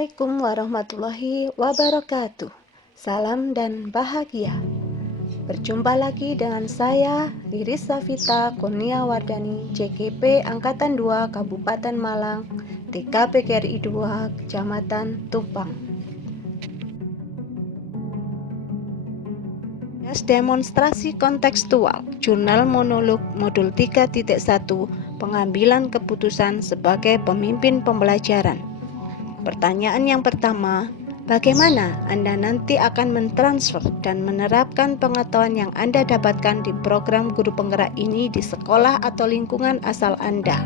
Assalamualaikum warahmatullahi wabarakatuh. Salam dan bahagia. Berjumpa lagi dengan saya, Riris Safita Kurniawardani, JKP Angkatan 2 Kabupaten Malang, TKPGRI 2 Kecamatan Tumpang. Demonstrasi kontekstual, jurnal monolog modul 3.1, pengambilan keputusan sebagai pemimpin pembelajaran. Pertanyaan yang pertama, bagaimana Anda nanti akan mentransfer dan menerapkan pengetahuan yang Anda dapatkan di program guru penggerak ini di sekolah atau lingkungan asal Anda?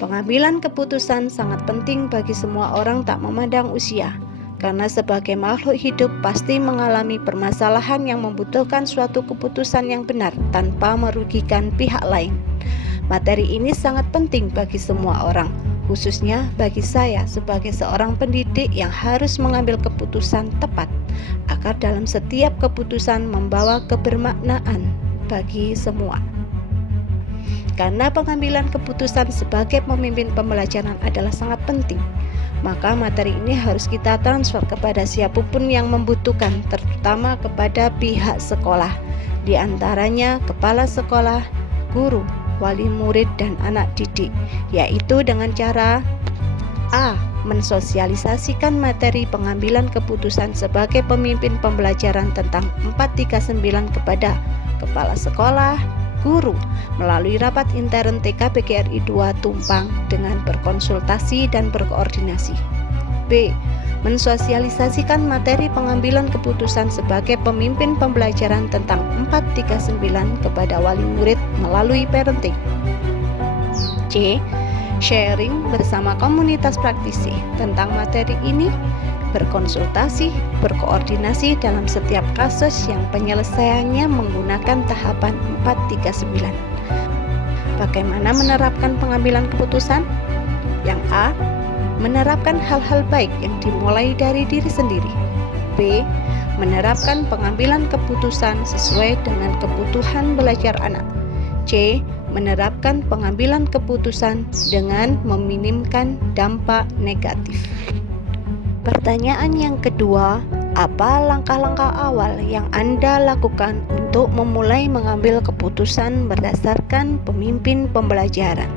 Pengambilan keputusan sangat penting bagi semua orang tak memandang usia. Karena sebagai makhluk hidup pasti mengalami permasalahan yang membutuhkan suatu keputusan yang benar tanpa merugikan pihak lain. Materi ini sangat penting bagi semua orang, khususnya bagi saya sebagai seorang pendidik yang harus mengambil keputusan tepat, agar dalam setiap keputusan membawa kebermaknaan bagi semua. Karena pengambilan keputusan sebagai pemimpin pembelajaran adalah sangat penting, maka materi ini harus kita transfer kepada siapapun yang membutuhkan, terutama kepada pihak sekolah, di antaranya kepala sekolah, guru, wali murid, dan anak didik, yaitu dengan cara A. Mensosialisasikan materi pengambilan keputusan sebagai pemimpin pembelajaran tentang 439 kepada kepala sekolah, guru melalui rapat intern TKPGRI 2 Tumpang dengan berkonsultasi dan berkoordinasi. B. Mensosialisasikan materi pengambilan keputusan sebagai pemimpin pembelajaran tentang 439 kepada wali murid melalui parenting. C. Sharing bersama komunitas praktisi tentang materi ini, berkonsultasi, berkoordinasi dalam setiap kasus yang penyelesaiannya menggunakan tahapan 439. Bagaimana menerapkan pengambilan keputusan? Yang A. Menerapkan hal-hal baik yang dimulai dari diri sendiri. B. Menerapkan pengambilan keputusan sesuai dengan kebutuhan belajar anak. C. Menerapkan pengambilan keputusan dengan meminimkan dampak negatif. Pertanyaan yang kedua, apa langkah-langkah awal yang Anda lakukan untuk memulai mengambil keputusan berdasarkan pemimpin pembelajaran?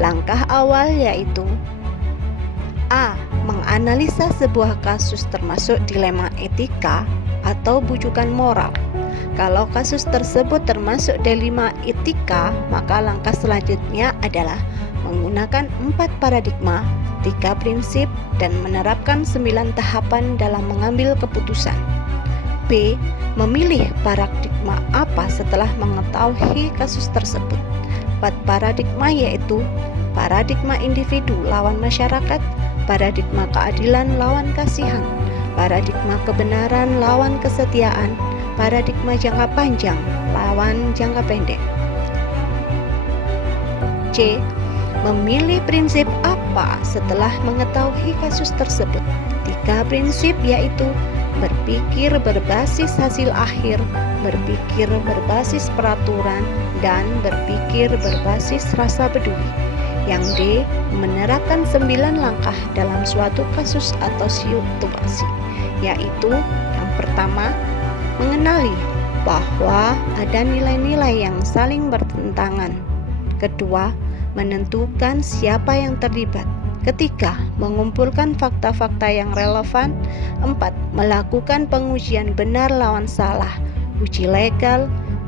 Langkah awal yaitu A. Menganalisa sebuah kasus termasuk dilema etika atau bujukan moral. Kalau kasus tersebut termasuk dilema etika, maka langkah selanjutnya adalah menggunakan 4 paradigma, 3 prinsip, dan menerapkan 9 tahapan dalam mengambil keputusan. B. Memilih paradigma apa setelah mengetahui kasus tersebut. 4 paradigma yaitu paradigma individu lawan masyarakat, paradigma keadilan lawan kasihan, paradigma kebenaran lawan kesetiaan, paradigma jangka panjang lawan jangka pendek. C. Memilih prinsip apa setelah mengetahui kasus tersebut. 3 prinsip yaitu berpikir berbasis hasil akhir, berpikir berbasis peraturan, dan berpikir berbasis rasa peduli. Yang D. Menerapkan 9 langkah dalam suatu kasus atau situasi, yaitu yang pertama, mengenali bahwa ada nilai-nilai yang saling bertentangan. Kedua, menentukan siapa yang terlibat. Ketiga, mengumpulkan fakta-fakta yang relevan. 4. Melakukan pengujian benar lawan salah, uji legal,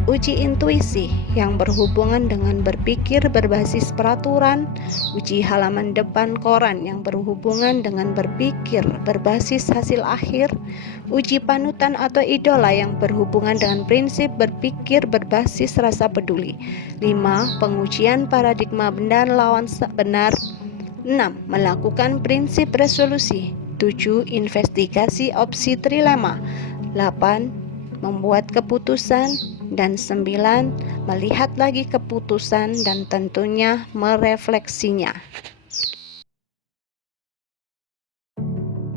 uji intuisi yang berhubungan dengan berpikir berbasis peraturan, uji halaman depan koran yang berhubungan dengan berpikir berbasis hasil akhir, uji panutan atau idola yang berhubungan dengan prinsip berpikir berbasis rasa peduli. 5. Pengujian paradigma benar lawan benar. 6. Melakukan prinsip resolusi. 7. Investigasi opsi trilema. 8. Membuat keputusan. Dan 9. Melihat lagi keputusan dan tentunya merefleksinya.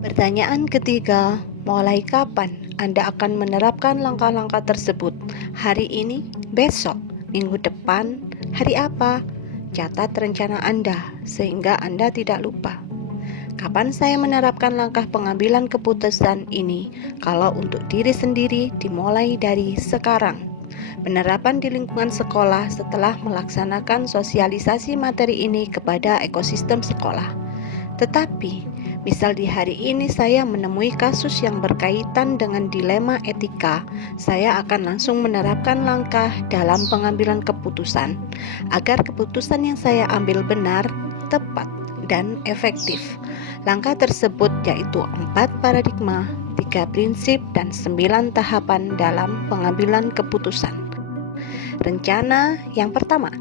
Pertanyaan ketiga, mulai kapan Anda akan menerapkan langkah-langkah tersebut? Hari ini, besok, minggu depan, hari apa. Catat rencana Anda sehingga Anda tidak lupa. Kapan saya menerapkan langkah pengambilan keputusan ini? Kalau untuk diri sendiri dimulai dari sekarang. Penerapan di lingkungan sekolah setelah melaksanakan sosialisasi materi ini kepada ekosistem sekolah. Tetapi, misal di hari ini saya menemui kasus yang berkaitan dengan dilema etika, saya akan langsung menerapkan langkah dalam pengambilan keputusan, agar keputusan yang saya ambil benar, tepat, dan efektif. Langkah tersebut yaitu 4 paradigma, 3 prinsip, dan 9 tahapan dalam pengambilan keputusan. Rencana yang pertama,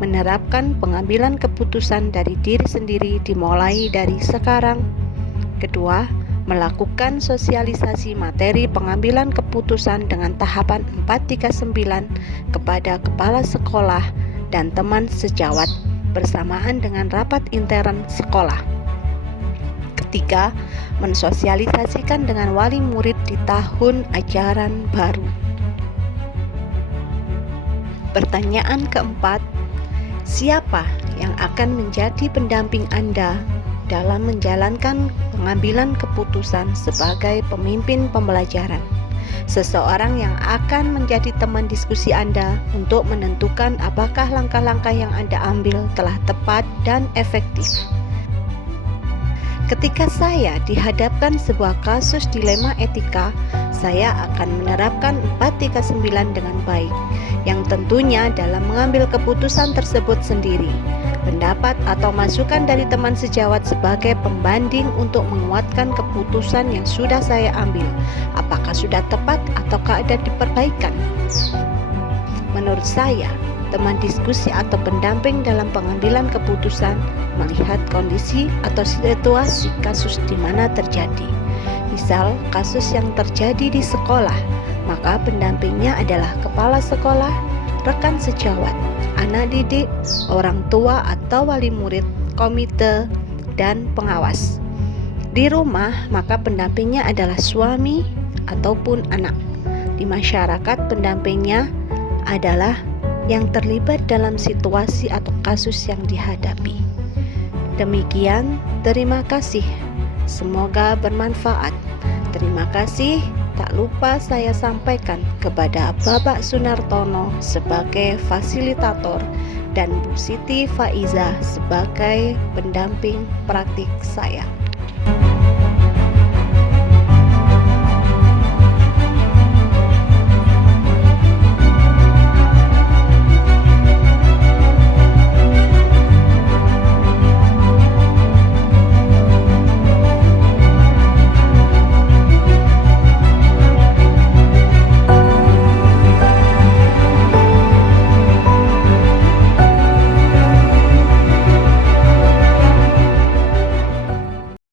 menerapkan pengambilan keputusan dari diri sendiri dimulai dari sekarang. Kedua, melakukan sosialisasi materi pengambilan keputusan dengan tahapan 439 kepada kepala sekolah dan teman sejawat bersamaan dengan rapat intern sekolah. Ketiga, mensosialisasikan dengan wali murid di tahun ajaran baru. Pertanyaan keempat, siapa yang akan menjadi pendamping Anda dalam menjalankan pengambilan keputusan sebagai pemimpin pembelajaran? Seseorang yang akan menjadi teman diskusi Anda untuk menentukan apakah langkah-langkah yang Anda ambil telah tepat dan efektif. Ketika saya dihadapkan sebuah kasus dilema etika, saya akan menerapkan 439 dengan baik, yang tentunya dalam mengambil keputusan tersebut sendiri. Pendapat atau masukan dari teman sejawat sebagai pembanding untuk menguatkan keputusan yang sudah saya ambil, apakah sudah tepat ataukah ada diperbaikan. Menurut saya, teman diskusi atau pendamping dalam pengambilan keputusan melihat kondisi atau situasi kasus di mana terjadi. Misal, kasus yang terjadi di sekolah, maka pendampingnya adalah kepala sekolah, rekan sejawat, anak didik, orang tua atau wali murid, komite, dan pengawas. Di rumah, maka pendampingnya adalah suami ataupun anak. Di masyarakat, pendampingnya adalah yang terlibat dalam situasi atau kasus yang dihadapi. Demikian, terima kasih. Semoga bermanfaat. Terima kasih. Tak lupa saya sampaikan kepada Bapak Sunartono sebagai fasilitator dan Bu Siti Faiza sebagai pendamping praktik saya.